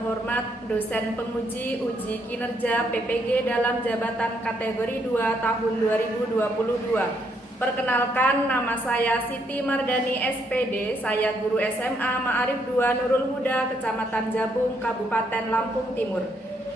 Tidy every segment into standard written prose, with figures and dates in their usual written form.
terhormat dosen penguji uji kinerja PPG dalam jabatan kategori 2 tahun 2022. Perkenalkan, nama saya Siti Mardani SPD, saya guru SMA Ma'arif 2 Nurul Huda, Kecamatan Jabung, Kabupaten Lampung Timur.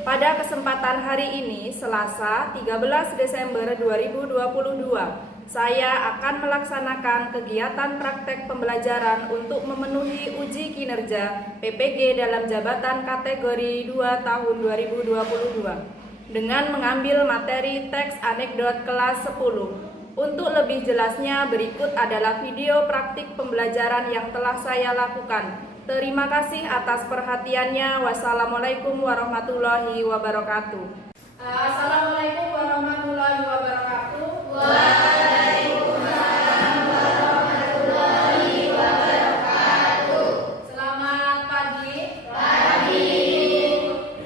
Pada kesempatan hari ini, Selasa 13 Desember 2022, saya akan melaksanakan kegiatan praktek pembelajaran untuk memenuhi uji kinerja PPG dalam jabatan kategori 2 tahun 2022 dengan mengambil materi teks anekdot kelas 10. Untuk lebih jelasnya, berikut adalah video praktik pembelajaran yang telah saya lakukan. Terima kasih atas perhatiannya. Wassalamualaikum warahmatullahi wabarakatuh. Assalamualaikum warahmatullahi wabarakatuh. Waalaikumsalam warahmatullahi wabarakatuh. Selamat pagi. Pagi.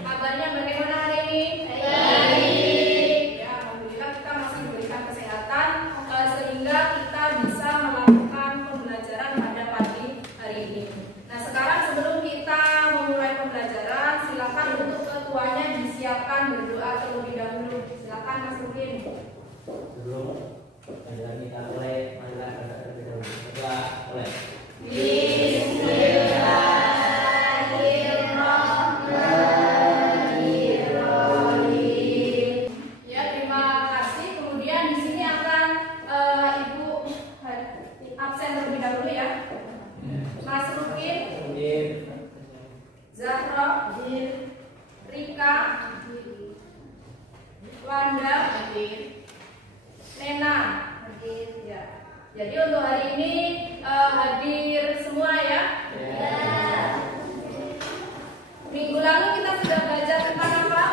Kabarnya bagaimana hari ini? Baik. Ya, alhamdulillah kita masih diberikan kesehatan sehingga kita bisa melakukan pembelajaran pada pagi hari ini. Nah, sekarang sebelum kita memulai pembelajaran, silakan untuk ketuanya disiapkan berdoa terlebih dahulu. Silakan Mas Rukin. Sebelum pelajaran kita mulai, marilah kita terlebih dahulu berdoa. Mulai. Bismillahirrahmanirrahim. Ya, terima kasih. Kemudian di sini akan Ibu absen terlebih dahulu ya. Mas Rukin, Zahra, Rika, Wanda, Nena. Ya. Jadi untuk hari ini hadir semua ya. Minggu lalu kita sudah belajar tentang apa?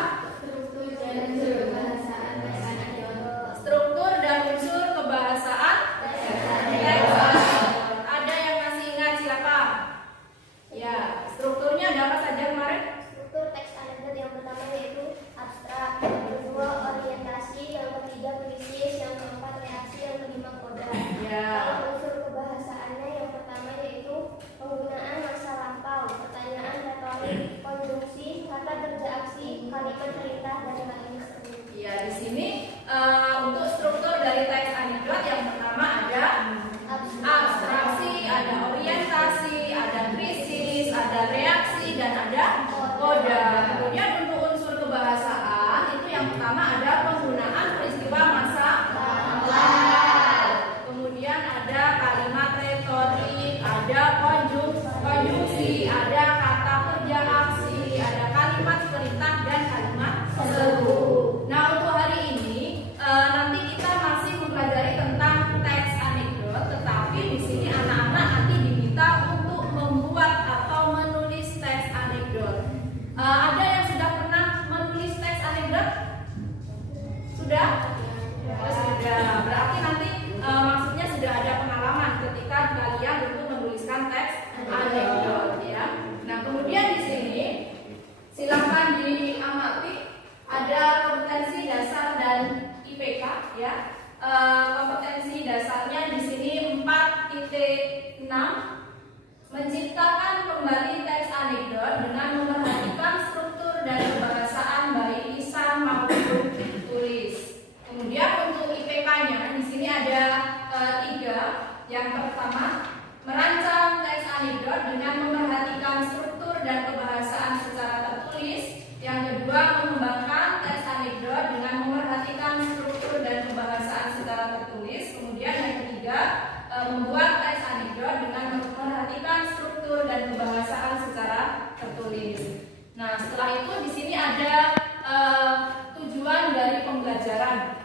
Struktur dan unsur kebahasaan. Ada yang masih ingat silakan? Ya, strukturnya ada apa saja kemarin? Struktur teks anekdot yang pertama yaitu abstrak, yang kedua orientasi, yang ketiga krisis, yang keempat reaksi, yang kelima koda. Ya. Kalau unsur kebahasaannya yang pertama yaitu penggunaan masa lampau, pertanyaan retorik, konjungsi, kata kerja aksi, kalimat perintah dan kalimat seru. Ya, di sini untuk struktur dari teks anekdot yang pertama ada abstraksi, ada orientasi, ada krisis, ada reaksi, dan ada koda. Kemudian untuk unsur kebahasaan itu yang pertama ada penggunaan peristiwa masa lampau. Kemudian ada kalimat retorik, ada konjungsi, ada kata kerja aksi, ada kalimat perintah dan kalimat seru. Nah, untuk hari ini nanti kita masih mempelajari tentang teks anekdot, tetapi di sini anak-anak nanti diminta untuk membuat atau menulis teks anekdot. Ada yang sudah pernah menulis teks anekdot? Sudah? Oh, sudah. Berarti nanti maksudnya sudah ada pengalaman ketika kalian untuk menuliskan teks anekdot ya. Nah, kemudian di sini silakan diamati ada kompetensi dasar dan IPK ya. Kompetensi dasarnya di sini 4.6, menciptakan kembali teks anekdot dengan memperhatikan struktur dan kebahasaan baik lisan maupun tulis. Kemudian untuk IPK-nya di sini ada 3. Yang pertama, merancang teks anekdot dengan memperhatikan struktur dan kebahasaan secara tertulis. Yang kedua, mengembangkan teks anekdot dengan memperhatikan struktur dan kebahasaan secara tertulis. Kemudian yang ketiga, membuat teks anekdot dengan memperhatikan struktur dan kebahasaan secara tertulis. Nah, setelah itu di sini ada tujuan dari pembelajaran.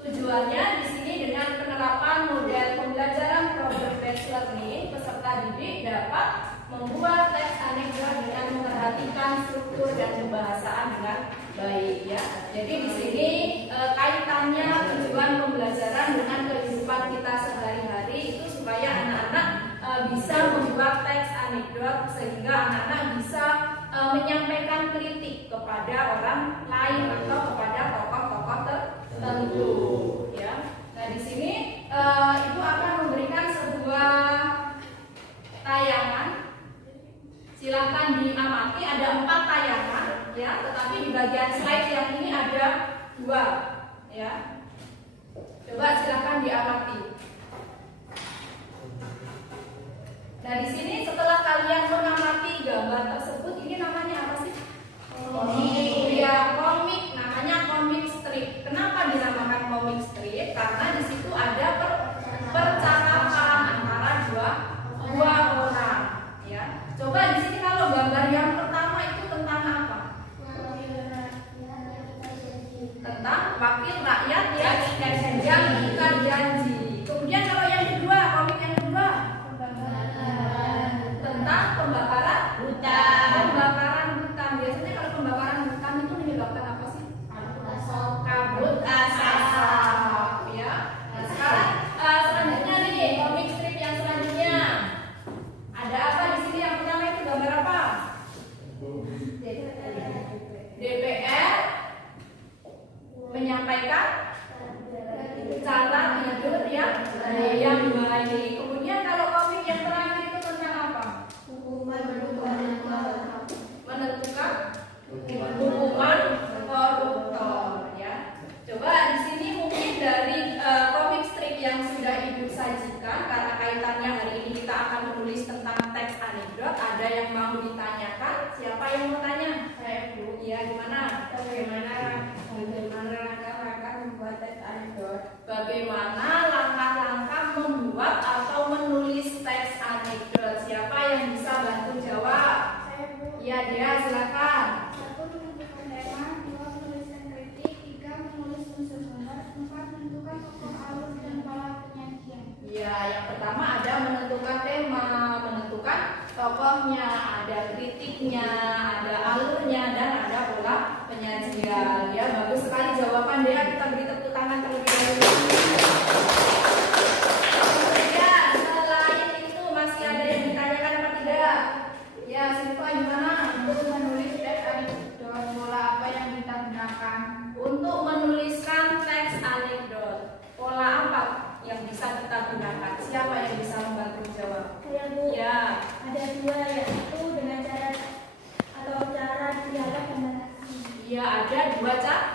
Tujuannya di sini dengan penerapan model pembelajaran project-based learning, peserta didik dapat membuat teks anekdot dengan memperhatikan struktur dan kebahasaan dengan baik ya. Jadi di sini kaitannya tujuan pembelajaran dengan kehidupan kita sehari-hari itu supaya anak-anak bisa membuat teks anekdot sehingga anak-anak bisa menyampaikan kritik kepada orang lain atau kepada tokoh-tokoh tertentu ya. Nah, di sini Ibu akan memberikan sebuah tayangan. Silakan diamati ya, tetapi di bagian slide yang ini ada 2 ya. Coba silakan diamati. Nah, di sini setelah kalian mengamati gambar tersebut, ini namanya apa sih? Komik. Ya, komik. Namanya komik strip. Kenapa dinamakan komik strip? Karena di situ ada percakapan antara dua orang. Ya. Coba di sini kalau gambar yang pertama itu tentang apa? Tentang wakil rakyat yang ikat janji. Kemudian kalau yang kedua, komik yang kedua tentang pembakaran hutan. Pembakaran hutan. Biasanya kalau pembakaran hutan itu menyebabkan apa sih? Kabut asap. Ya. Nah, sekarang selanjutnya nih komik strip yang selanjutnya. Ada apa di sini? Yang pertama itu gambar apa? DPR menyampaikan cara tidur yang baik. Kemudian kalau komik yang terakhir itu tentang apa? Menentukan hukuman koruptor ya. Coba di sini mungkin dari komik strip yang sudah Ibu sajikan, karena kaitannya hari ini kita akan menulis tentang teks anekdot, ada yang mau ditanyakan? Siapa yang mau tanya? Saya Bu. Ya, gimana? Bagaimana langkah-langkah membuat teks anekdot? Bagaimana langkah-langkah membuat atau menulis teks anekdot? Siapa yang bisa bantu jawab? Ya, dia silakan. 1. Menentukan tema. 2. Menuliskan kritik. 3. Menulis unsur sumber. 4. Menentukan tokoh alur dan pola penyajian. Ya, yang pertama ada menentukan tema, menentukan tokohnya, ada kritiknya, ada alurnya, dan ada pola penyajian. Ya, bagus sekali jawaban dia. Kita beri tepuk tangan terlebih dahulu. Ya, selain itu masih ada yang ditanyakan apa tidak? Ya, Silva gimana? Untuk menulis teks anekdot, pola apa yang kita gunakan? Untuk menuliskan teks anekdot, pola apa yang bisa kita gunakan? Siapa yang bisa membantu jawab? Saya Bu. Ya, Ada 2, yaitu dengan cara dialog dan narasi. ya ada 2 cara.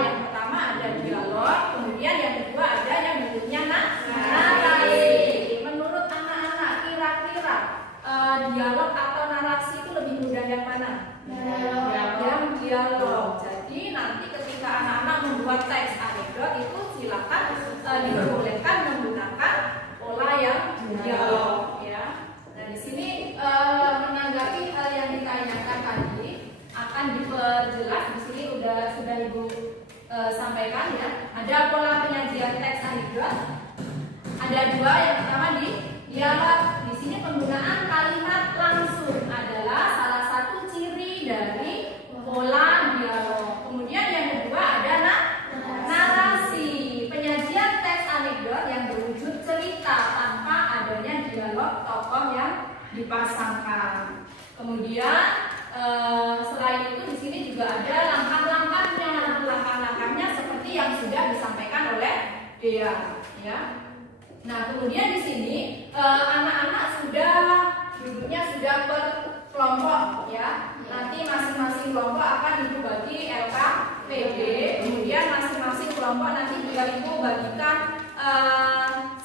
Yang pertama ada dialog, kemudian yang kedua ada yang bentuknya narasi. Menurut anak-anak kira-kira dialog atau narasi itu lebih mudah yang mana? Yang dialog. Jadi nanti ketika anak-anak membuat teks anekdot itu silakan diperbolehkan menggunakan pola yang dialog ya. Nah, di sini menanggapi hal yang ditanyakan tadi akan diperjelas. Di sini sudah Ibu sampaikan ya. Ada pola penyajian teks anekdot. Ada 2. Yang pertama di dialog. Di sini penggunaan kalimat langsung adalah salah satu ciri dari pola dialog. Kemudian yang kedua ada narasi. Penyajian teks anekdot yang berwujud cerita tanpa adanya dialog tokoh yang dipasangkan. Kemudian selain itu di sini juga ada langkah-langkahnya. Langkah-langkahnya seperti yang sudah disampaikan oleh Dea ya. Nah, kemudian di sini anak-anak duduknya sudah per kelompok ya. Nanti masing-masing kelompok akan Ibu bagi LKPD. Kemudian masing-masing kelompok nanti juga Ibu bagikan 1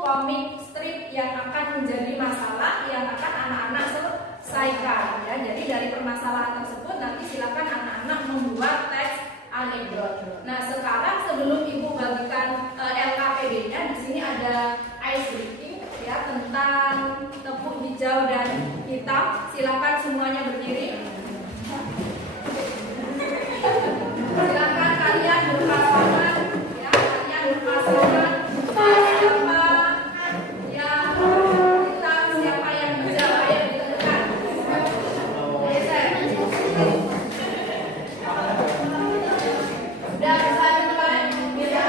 komik strip yang akan menjadi masalah yang akan anak-anak selesaikan ya. Jadi dari permasalahan tersebut nanti silakan anak-anak membuat teks anekdot. Nah, sekarang sebelum Ibu bagikan LKPD-nya, di sini ada ice breaking ya tentang tepung hijau dan hitam. Silakan semuanya berdiri. Silakan kalian berpasangan ya, kalian berpasangan. Siapa yang hitam, siapa yang hijau, ayo ditentukan. Sudah bisa dimulai? Ya.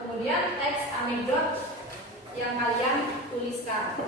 Kemudian teks anekdot yang kalian tuliskan.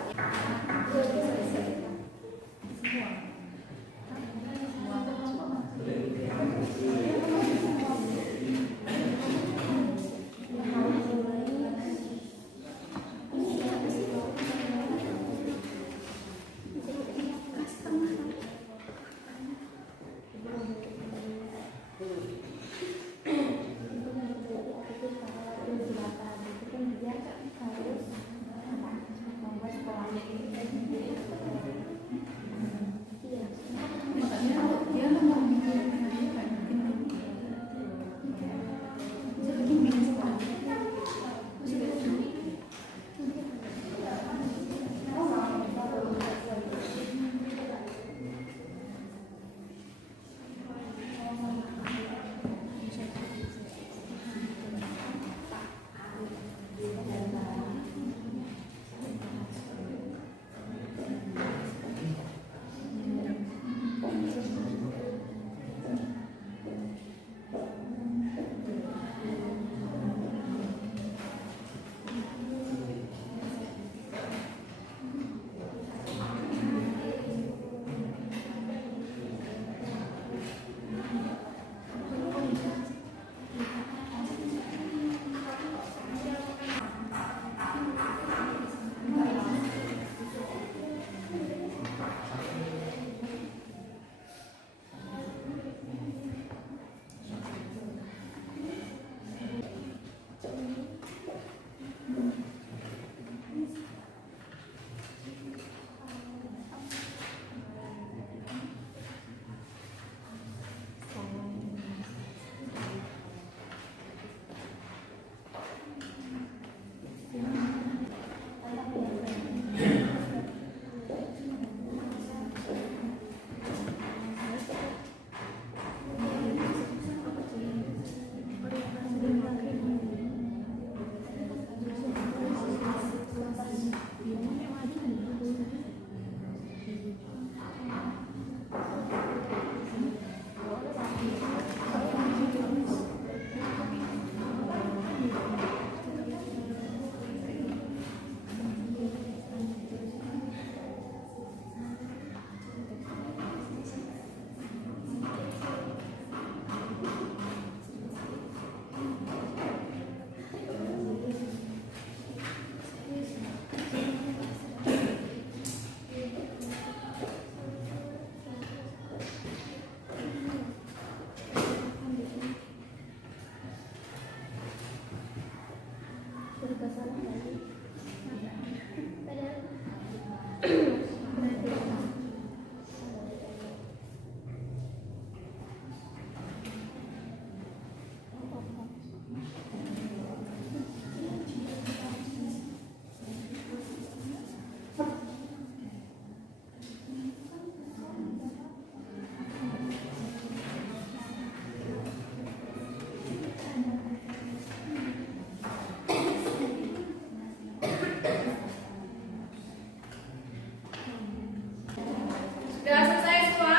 Sudah selesai semua?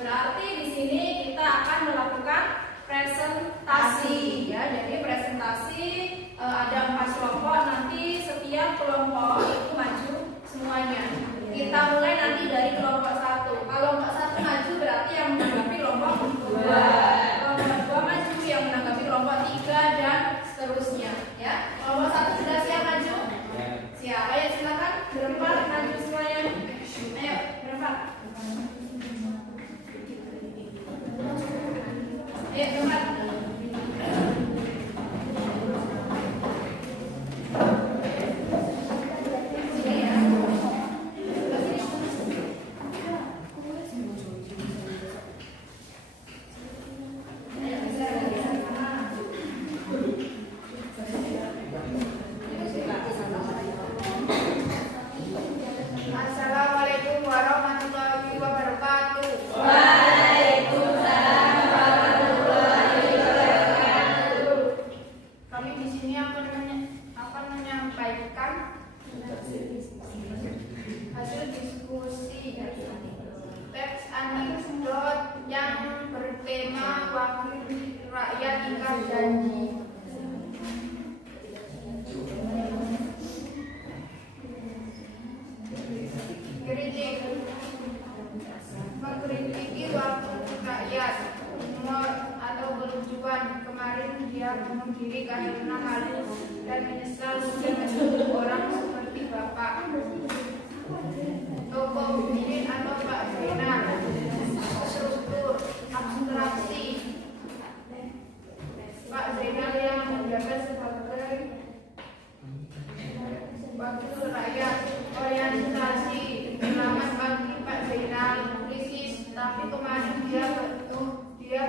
Berarti di sini kita akan melakukan presentasi ya. Jadi presentasi ada 4 kelompok, nanti setiap kelompok itu maju semuanya. Kita mulai nanti dari kelompok 1. Kalau kelompok 1 maju berarti yang menanggapi kelompok 2. Kelompok 2 maju yang menanggapi kelompok 3 dan seterusnya ya. Kelompok 1 sudah siap maju? Siap. Ayo silakan berempat maju semuanya. Ayo berempat. Ayo berempat. Assalamualaikum warahmatullahi wabarakatuh. Kami di sini akan menyampaikan hasil diskusi teks anekdot yang bertema wakil rakyat ingkar janji. karena malu dan menyesal sudah menjadi orang seperti Bapak. Tokoh pemimpin atau Pak Zainal. Struktur abstraksi. Pak Zainal yang menjabat sebagai wakil rakyat. Orientasi. Selamat pagi Pak Zainal. Krisis, tapi kemarin dia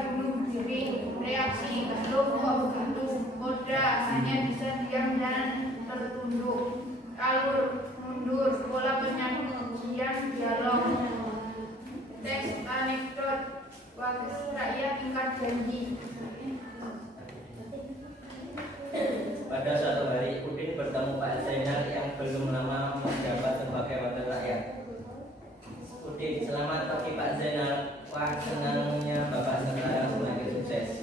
bunuh diri. Reaksi, loh kok begitu? Koda, hanya bisa diam dan tertunduk. Alur, mundur, pola penyampaian dialog. Teks anekdot, wakil rakyat tingkat janji. Pada suatu hari, Udin bertemu Pak Zainal yang belum lama menjabat sebagai wakil rakyat. Udin, selamat pagi Pak Zainal. Wah, senangnya Bapak sekarang semakin sukses.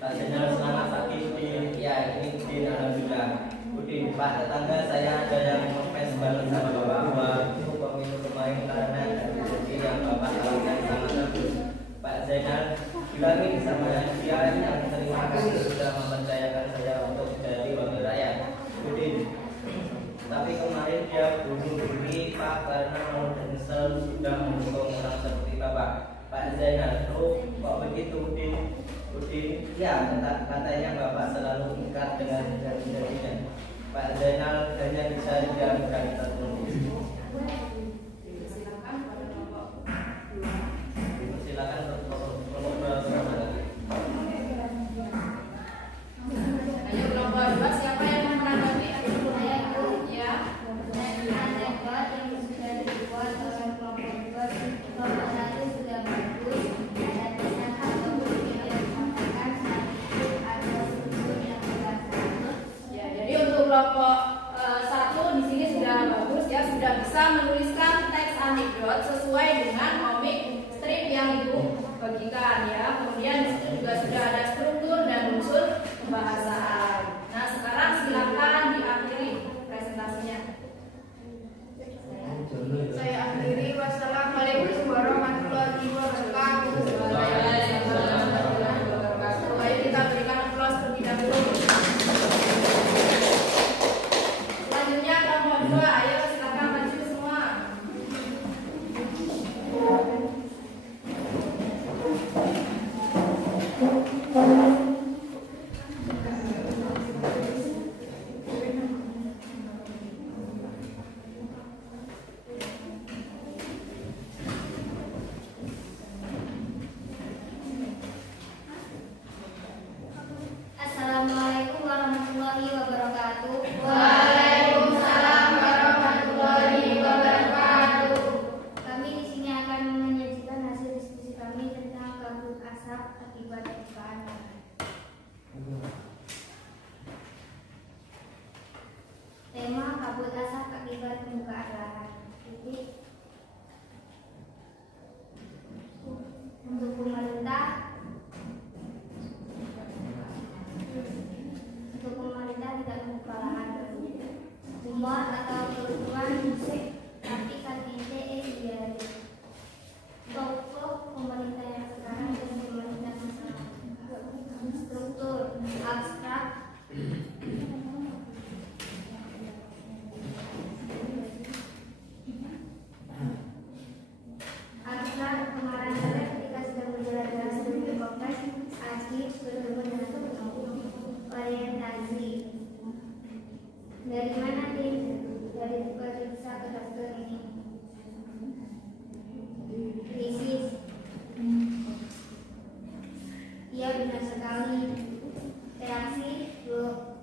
Pak Zainal, selamat pagi Udin. Ya, ini Udin, alhamdulillah. Udin, Pak tetangga saya ada yang ngefans banget sama Bapak. Itu pemilu kemarin karena ada rezeki yang Bapak lakukan sangat bagus. Pak Zainal, bilangin sama dia yang terima kasih sudah mempercayakan saya untuk jadi wakil rakyat. Udin, tapi kemarin dia bunuh diri Pak karena mau menyesal sudah mendukung orang seperti Bapak. Pak Zainal, kok begitu Udin? Udin, ya katanya Bapak selalu ingkar dengan janji-janjinya. Pak Zainal hanya bisa diam dan tertunduk. Silakan ngobrol bersama lagi. Ayo kelompok 2, siapa yang mau menanggapi? Ya. Anekdot yang sudah dibuat oleh kelompok 2, kelompok 1 sudah bagus. Ada kisah atau bukti yang disampaikan saat itu ada struktur yang jelas. Ya, jadi untuk kelompok 1 di sini sudah bagus ya, sudah bisa menuliskan teks anekdot sesuai dengan komik strip yang ibu bagikan ya. Kemudian di situ juga sudah ada struktur dan unsur pembahasan. Nah, sekarang silakan diakhiri presentasinya. Saya akhiri. Wassalamualaikum warahmatullahi wabarakatuh. Waalaikumsalam warahmatullahi wabarakatuh. Ayo kita berikan aplaus terlebih dahulu. Selanjutnya kelompok 2, ayo silakan maju semua. Assalamualaikum warahmatullahi wabarakatuh. Waalaikumsalam warahmatullahi wabarakatuh. Kami di sini akan menyajikan hasil diskusi kami tentang kabut asap akibat pembukaan lahan. Tema kabut asap akibat pembukaan lahan. Untuk pemerintah tidak membuka lahan humor atau kelucuan musik tapi KTP iya. Tokoh pemerintah yang sekarang dan pemerintah masa lalu. Struktur abstrak. Abstrak kemarin sore ketika sedang berjalan-jalan menuju kompleks Aji bertemu dengan orientasi. Dari mana tim? Dari periksa ke dokter ini. Krisis. Iya benar sekali. Reaksi, loh.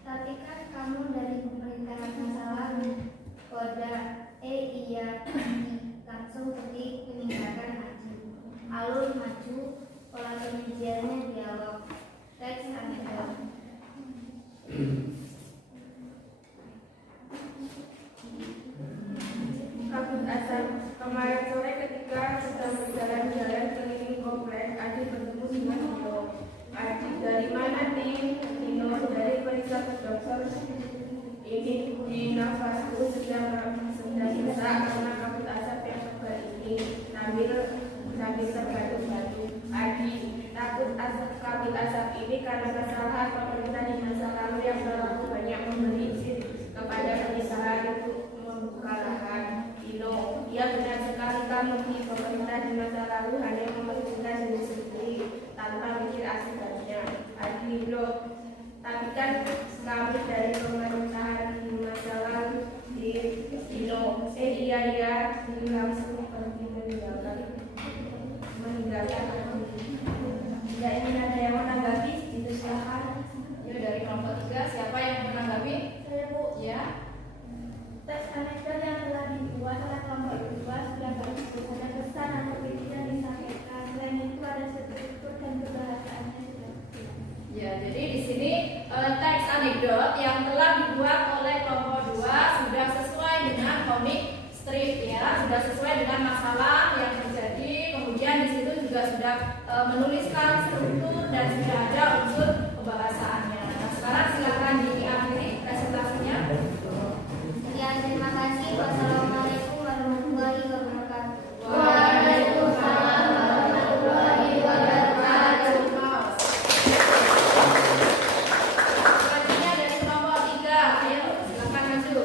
Tapi kan kamu dari pemerintahan masa lalu. Koda, iya. Langsung pergi meninggalkan Aji. Alur maju, pola penyajiannya dialog. Teks anekdot. Kabut asap. Kemarin sore ketika sedang berjalan-jalan keliling komplek, Adi bertemu dengan Dino. Adi, dari mana nih? Dino, dari periksa ke dokter. Ini di nafas sedang sesak karena kabut asap yang tebal ini sambil terbatuk-batuk. Adi takut kabut asap ini karena kesalahan pemerintah di masa lalu yang terlalu banyak memberi izin kepada pengusaha untuk membuka lahan. Dino, ia benar sekali kamu di pemerintah di masa lalu hanya mementingkan diri sendiri tanpa mikir akibatnya. Adi Dino, tapi kan kami dari pemerintahan di masa lalu di Dino, iya langsung pergi meninggalkan. Jika ingin ada yang menanggapi, itu silakan. Ya, dari kelompok 3 siapa yang menanggapi? Saya Bu. Ya. Teks anekdot yang telah dibuat oleh kelompok 2 sudah bagus, ada pesan atau kritik yang disampaikan. Selain itu ada struktur dan kebahasaannya sudah. Ya, jadi di sini teks anekdot yang telah dibuat oleh kelompok 2 sudah sesuai dengan komik strip ya, sudah sesuai dengan masalah yang terjadi. Kemudian di situ juga sudah menuliskan struktur dan sudah ada unsur pembahasaannya. Nah, sekarang silakan diakhiri presentasinya. Ya, terima kasih. Wassalamualaikum warahmatullahi wabarakatuh. Waalaikumsalam warahmatullahi wabarakatuh. Selanjutnya dari kelompok 3, ayo silakan maju.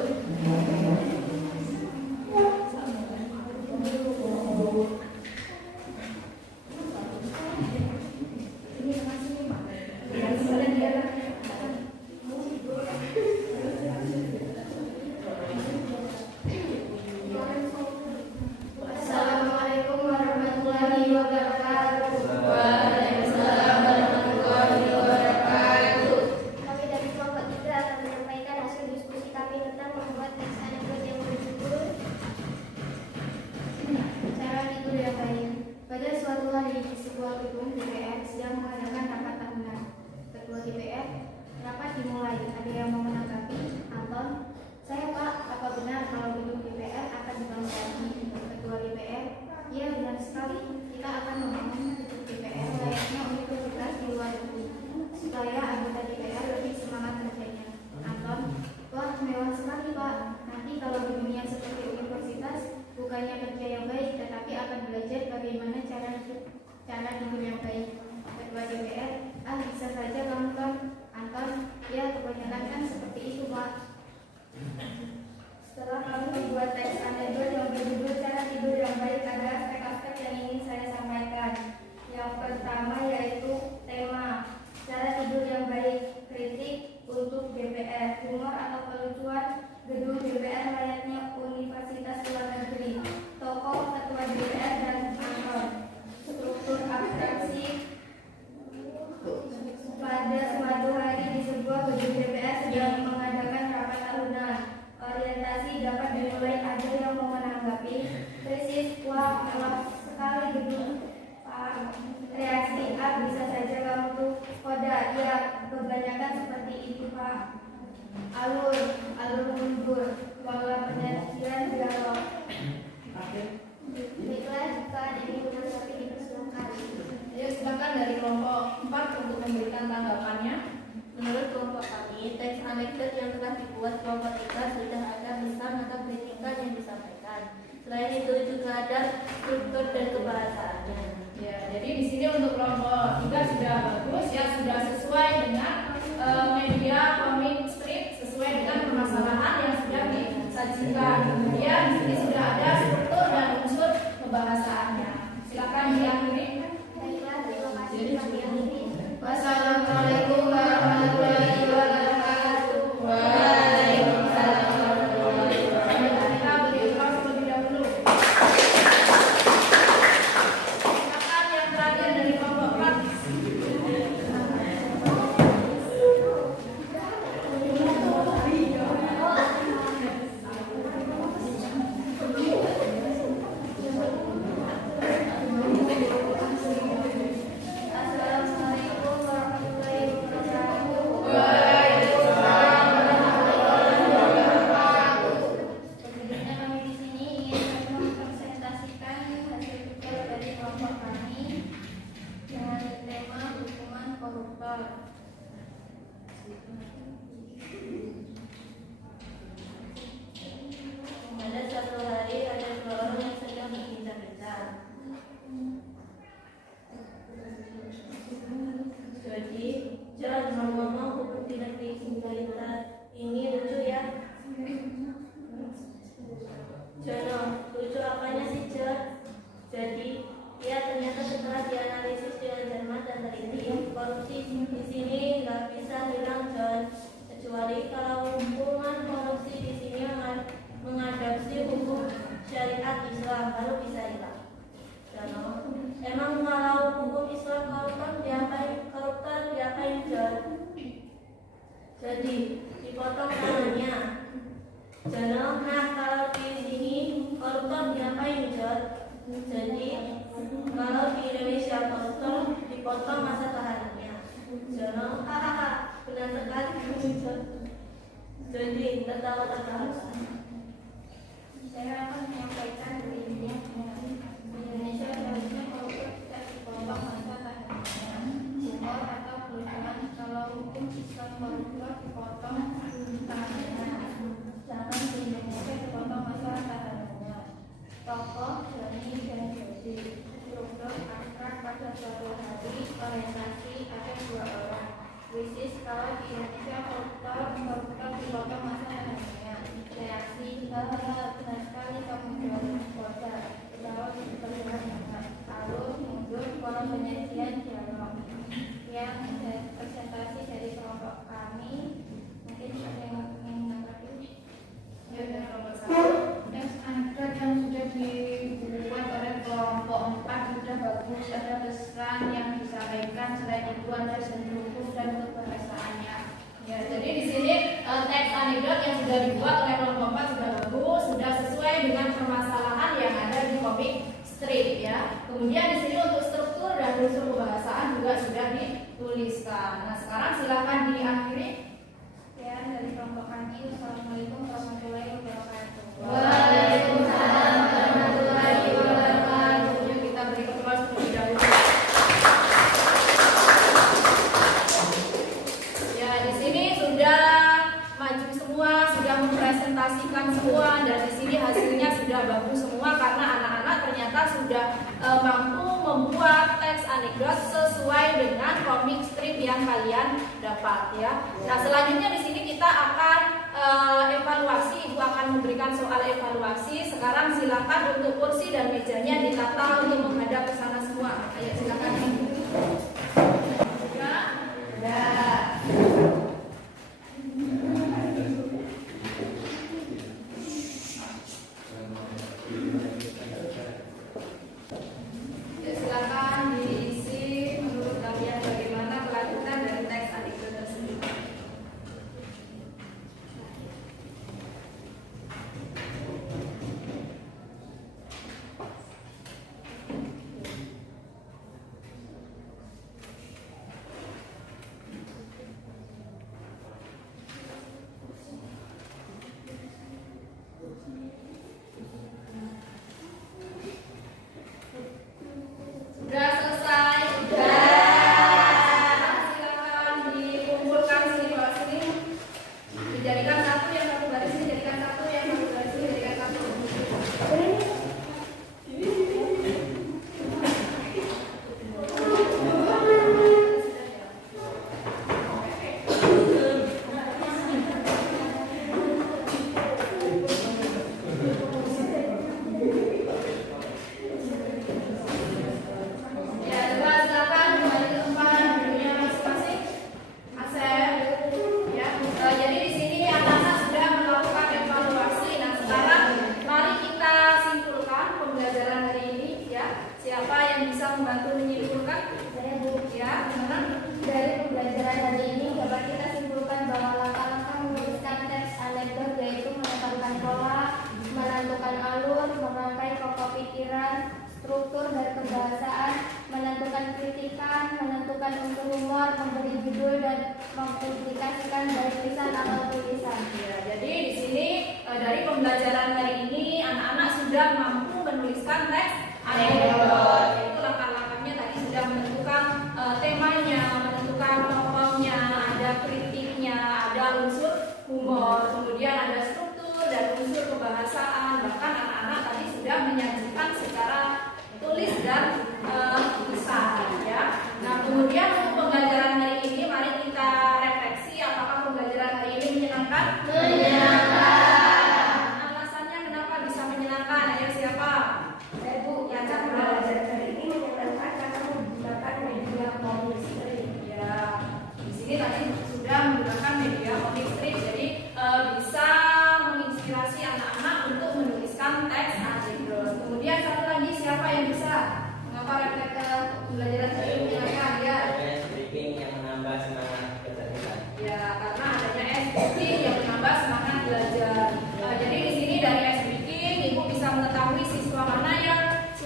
Assalamualaikum warahmatullahi wabarakatuh. Waalaikumsalam warahmatullahi wabarakatuh. Kami dari kelompok 3 akan menyampaikan hasil diskusi kami tentang membuat teks anekdot yang berjudul Cara Tidur yang Baik. Pada suatu hari di sebuah gedung DPR sedang mengadakan rapat tahunan. Ketua DPR, rapat dimulai. Ada yang mau menanggapi? Anton, saya Pak, apa benar kalau gedung DPR akan dibangun lagi? Ketua DPR, iya benar sekali. Kita akan membangun gedung DPR layaknya universitas di luar negeri supaya anggota DPR lebih semangat kerjanya. Anton, wah mewah sekali Pak. Nanti kalau gedungnya seperti universitas, bukannya kerja yang baik, tetapi akan belajar bagaimana cara hidup yang baik. Ketua DPR, bisa saja kamu kan. Anton, ya kebanyakan kan seperti itu Pak. Setelah kami membuat teks anekdot yang berjudul Cara Tidur yang Baik, ada aspek-aspek yang ingin saya sampaikan. Yang pertama yaitu tema Cara Tidur yang Baik, kritik untuk DPR, humor atau kelucuan gedung DPR layaknya universitas luar negeri, tokoh ketua DPR dan Anton, struktur abstraksi. Pada suatu hari di sebuah gedung DPR sedang mengadakan rapat tahunan. Orientasi dapat dimulai. Ada yang mau menanggapi? Krisis, wah mewah sekali gedung Pak. Reaksi A, bisa saja kamu tuh koda. Ya, kebanyakan seperti itu Pak. Alur mundur, pola penyajian dialog. Baiklah, jika ada yang menanggapi dipersilakan. Ayo silakan dari kelompok 4 untuk memberikan tanggapannya. Menurut kelompok kami, teks anekdot yang telah dibuat kelompok 3 sudah ada pesan atau kritikan yang disampaikan. Selain itu juga ada struktur dan kebahasaannya. Ya, jadi di sini untuk kelompok 3 sudah bagus ya, sudah sesuai dengan media komik strip, sesuai dengan permasalahan yang sudah disajikan. Kemudian di sini sudah ada struktur dan unsur pembahasaannya. Silakan diakhiri. Baiklah, terima kasih. Kami akhiri. Wassalamualaikum warahmatullahi wabarakatuh. Waalaikumsalam warahmatullahi wabarakatuh. Kita beri aplaus terlebih dahulu. Silakan yang terakhir dari kelompok 4. John, ngomong seperti lagi cerita ini lucu ya. John, lucu apanya sih John? Jadi ya ternyata setelah dianalisis dengan cermat dan teliti, korupsi di sini nggak bisa hilang John, kecuali kalau hukuman korupsi di sini mengadopsi hukum syariat Islam baru bisa hilang. John, emang kalau hukum Islam koruptor diapain John? Jadi dipotong tangannya. John, nah kalau di sini koruptor diapain John? Jadi kalau di Indonesia koruptor dipotong masa tahanannya. Jono, hahaha, benar sekali. Jadi tertawa-tawa. Saya akan menyampaikan begini. Di Indonesia seharusnya koruptor tidak dipotong masa tahanannya. Humor atau pelucuan kalau hukum Islam koruptor dipotong tahanannya. Jangan di Indonesia dipotong masa tahanannya. Tokoh Joni dan Jodi, struktur akrab pada suatu hari, orientasi ada 2 orang. Krisis kalau di Indonesia koruptor dipotong masa tahanannya. Reaksi, benar sekali kamu jawab kota. Jawab terlihat banget. Alur, mundur, pola penyajian dialog. Yang presentasi dari kelompok kami, mungkin ada yang ingin menanggapi? Ya, dari nomor 1. Teks anekdot yang sudah dibuat oleh kelompok 4 sudah bagus, ada pesan yang disampaikan, selain itu ada struktur dan kebahasaannya. Ya, jadi di sini teks anekdot yang sudah dibuat oleh kelompok 4 sudah bagus, sudah sesuai dengan permasalahan yang ada di komik strip ya. Kemudian di sini untuk struktur dan unsur kebahasaan juga sudah dituliskan. Nah, sekarang silakan diakhiri. Ya, dari kelompok kami, Wassalamualaikum warahmatullahi wabarakatuh. Waalaikumsalam warahmatullahi wabarakatuh. Yuk kita beri ketua terlebih dahulu. Ya, di sini sudah maju semua, sudah mempresentasikan semua, dan di sini hasilnya sudah bagus semua karena anak-anak ternyata sudah mampu membuat teks anekdot sesuai dengan komik strip yang kalian dapat ya. Nah, selanjutnya di sini kita akan evaluasi. Ibu akan memberikan soal evaluasi. Sekarang silakan untuk kursi dan mejanya ditata untuk menghadap ke sana semua. Ayo silakan. Ya. Ya, silakan diisi menurut kalian bagaimana kelanjutan dari teks anekdot tersebut. Sudah selesai? Sudah. Silakan dikumpulkan sini bawah sini. Dijadikan satu, yang satu baris ini jadikan satu, yang satu baris ini jadikan satu. Ya, coba silakan kembali ke tempat duduknya masing-masing. Asep, ya. Jadi di sini anak-anak sudah melakukan evaluasi. Nah, sekarang mari kita simpulkan pembelajaran hari ini, ya. Siapa yang bisa membantu menyimpulkan? Saya Bu. Ya, gimana? Dari pembelajaran hari ini dapat kita simpulkan bahwa langkah-langkah menuliskan teks anekdot yaitu menetapkan pola, menentukan alur, merangkai pokok pikiran, struktur dan kebahasaan, menentukan kritikan, menentukan unsur humor, memberi judul dan mempublikasikan baik lisan atau tulisan. Ya, jadi di sini dari pembelajaran hari ini anak-anak sudah mampu menuliskan teks anekdot. Itu langkah-langkahnya tadi sudah menentukan temanya, menentukan tokohnya, ada kritiknya, ada unsur humor, kemudian ada struktur dan unsur kebahasaan. Bahkan anak-anak tadi sudah menyajikan secara tulis dan lisan ya. Nah, kemudian untuk pembelajaran hari ini mari kita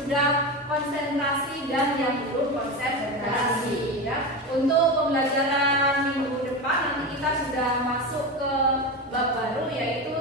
sudah konsentrasi dan yang belum konsentrasi ya. Untuk pembelajaran minggu depan nanti kita sudah masuk ke bab baru yaitu